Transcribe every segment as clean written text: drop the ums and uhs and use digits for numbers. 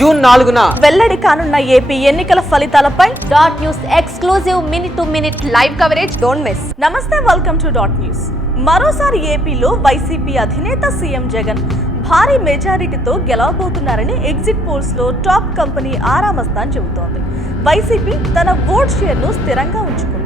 June 4న వెల్లడి కానున్న AP ఎన్నికల ఫలితాలపై dot news exclusive minute to minute live coverage. Don't miss. నమస్తే, వెల్కమ్ టు డాట్ న్యూస్. మరోసారి ఏపీలో వైసీపీ అధినేత సీఎం జగన్ భారీ మెజారిటీతో గెలవబోతున్నారని ఎగ్జిట్ పోల్స్ లో టాప్ కంపెనీ ఆరామస్థాన్ చెబుతోంది. వైసీపీ తన ఓట్ షేర్ ను స్థిరంగా ఉంచుకుంది.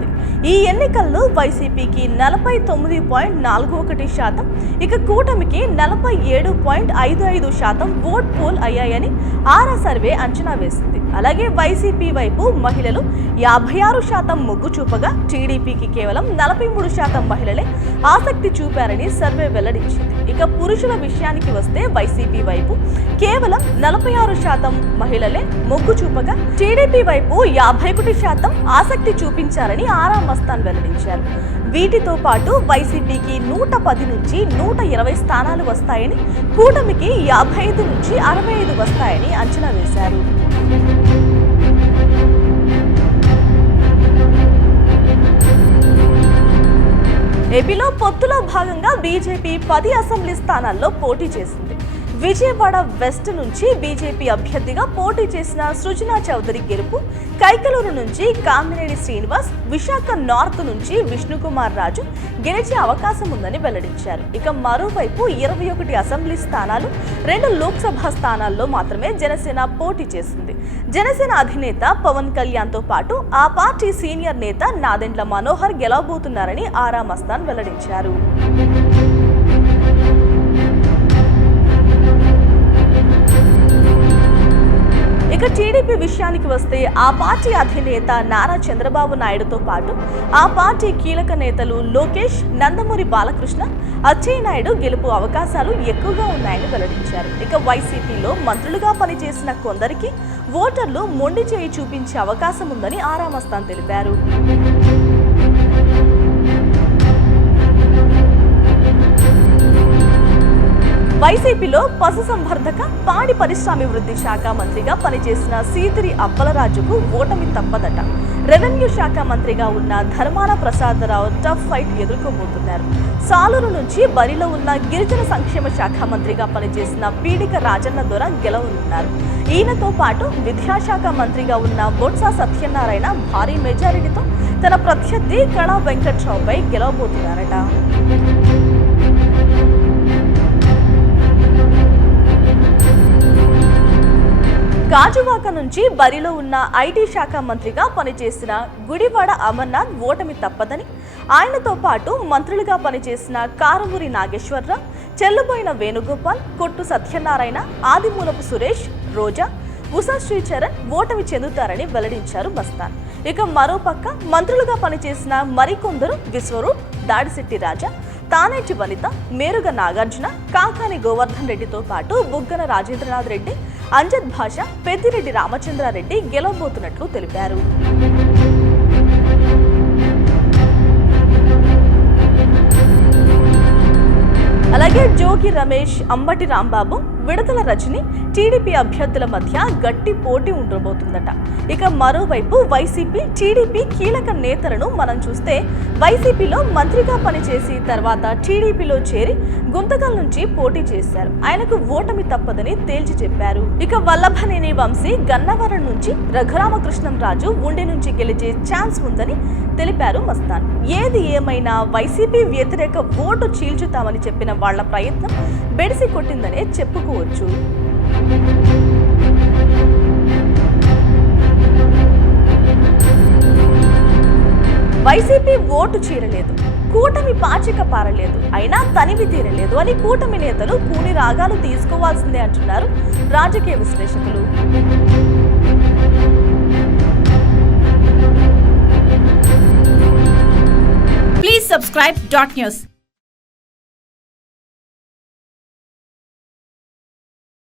ఈ ఎన్నికల్లో వైసీపీకి 49.41%, ఇక కూటమికి 47.55% ఓట్ పోల్ అయ్యాయని ఆరా సర్వే అంచనా వేసింది. అలాగే వైసీపీ వైపు మహిళలు 56% మొగ్గు చూపగా టీడీపీకి కేవలం 43% మహిళలే ఆసక్తి చూపారని సర్వే వెల్లడించింది. ఇక పురుషుల విషయానికి వస్తే వైసీపీ వైపు కేవలం 46% మహిళలే మొగ్గు చూపగా టీడీపీ వైపు 51% ఆసక్తి చూపించారని ఆరా మస్తాన్ వెల్లడించారు. వీటితో పాటు వైసీపీకి 110 నుంచి 120 స్థానాలు వస్తాయని, కూటమికి 55 నుంచి 65 వస్తాయని అంచనా వేశారు. ఏపీలో పొత్తులో భాగంగా బీజేపీ 10 అసెంబ్లీ స్థానాల్లో పోటీ చేసింది. విజయవాడ వెస్ట్ నుంచి బీజేపీ అభ్యర్థిగా పోటీ చేసిన సృజనా చౌదరి గెలుపు, కైకలూరు నుంచి కామినేని శ్రీనివాస్, విశాఖ నార్త్ నుంచి విష్ణుకుమార్ రాజు గెలిచే అవకాశం ఉందని వెల్లడించారు. ఇక మరోవైపు 21 అసెంబ్లీ స్థానాలు, 2 లోక్సభ స్థానాల్లో మాత్రమే జనసేన పోటీ చేసింది. జనసేన అధినేత పవన్ కళ్యాణ్ తో పాటు ఆ పార్టీ సీనియర్ నేత నాదెండ్ల మనోహర్ గెలవబోతున్నారని ఆరా మస్తాన్ వెల్లడించారు. ఇక టీడీపీ విషయానికి వస్తే ఆ పార్టీ అధినేత నారా చంద్రబాబు నాయుడుతో పాటు ఆ పార్టీ కీలక నేతలు లోకేష్, నందమూరి బాలకృష్ణ, అచ్చెన్నాయుడు గెలుపు అవకాశాలు ఎక్కువగా ఉన్నాయని వెల్లడించారు. ఇక వైసీపీలో మంత్రులుగా పనిచేసిన కొందరికి ఓటర్లు మొండి చేయి చూపించే అవకాశం ఉందని ఆరా మస్తాన్ తెలిపారు. వైసీపీలో పశుసంవర్ధక, పాడి పరిశ్రమాభివృద్ధి శాఖ మంత్రిగా పనిచేసిన సీతిరి అప్పలరాజుకు ఓటమి తప్పదట. రెవెన్యూ శాఖ మంత్రిగా ఉన్న ధర్మాన ప్రసాదరావు టఫ్ ఫైట్ ఎదుర్కోబోతున్నారు. సాలూరు నుంచి బరిలో ఉన్న గిరిజన సంక్షేమ శాఖ మంత్రిగా పనిచేసిన పీడిక రాజన్న దొర గెలవనున్నారు. ఈయనతో పాటు విద్యాశాఖ మంత్రిగా ఉన్న బొత్స సత్యనారాయణ భారీ మెజారిటీతో తన ప్రత్యర్థి కళా వెంకట్రావుపై గెలవబోతున్నారట. గాజువాక నుంచి బరిలో ఉన్న ఐటీ శాఖ మంత్రిగా పనిచేసిన గుడివాడ అమర్నాథ్ ఓటమి తప్పదని, ఆయనతో పాటు మంత్రులుగా పనిచేసిన కారుమూరి నాగేశ్వరరావు, చెల్లుబోయిన వేణుగోపాల్, కొట్టు సత్యనారాయణ, ఆదిమూలపు సురేష్, రోజా, ఉషా శ్రీచరణ్ ఓటమి చెందుతారని వెల్లడించారు మస్తాన్. ఇక మరోపక్క మంత్రులుగా పనిచేసిన మరికొందరు విశ్వరూప్, దాడిశెట్టి రాజా, తానేటి వనిత, మేరుగ నాగార్జున, కాకాని గోవర్ధన్ రెడ్డితో పాటు బుగ్గన రాజేంద్రనాథ్ రెడ్డి, అంజద్ భాష, పెద్దిరెడ్డి రామచంద్రారెడ్డి గెలవబోతున్నట్లు తెలిపారు. అలాగే జోగి రమేష్, అంబటి రాంబాబు, విడతల రజని, టీడీపీ అభ్యర్థుల మధ్య గట్టి పోటీ ఉండబోతుందట. ఇక మరోవైపు వైసీపీ, టీడీపీ కీలక నేతలను మనం చూస్తే వైసీపీలో మంత్రిగా పనిచేసి తర్వాత టీడీపీలో చేరి గుంతకల్ నుంచి పోటీ చేశారు. ఆయనకు ఓటమి తప్పదని తేల్చి చెప్పారు. ఇక వల్లభనేని వంశీ గన్నవరం నుంచి, రఘురామకృష్ణం రాజు ఉండి నుంచి గెలిచే ఛాన్స్ ఉందని తెలిపారు మస్తాన్. ఏది ఏమైనా వైసీపీ వ్యతిరేక ఓటు చీల్చుతామని చెప్పిన వాళ్ల ప్రయత్నం బెడిసి కొట్టిందనే చెప్పుకోవచ్చు. వైసీపీ ఓటు చీరలేదు, కూటమి పాచిక పారలేదు, అయినా తనివి తీరలేదు అని కూటమి నేతలు కూని రాగాలు తీసుకోవాల్సిందే అంటున్నారు రాజకీయ విశ్లేషకులు. Please subscribe dot news.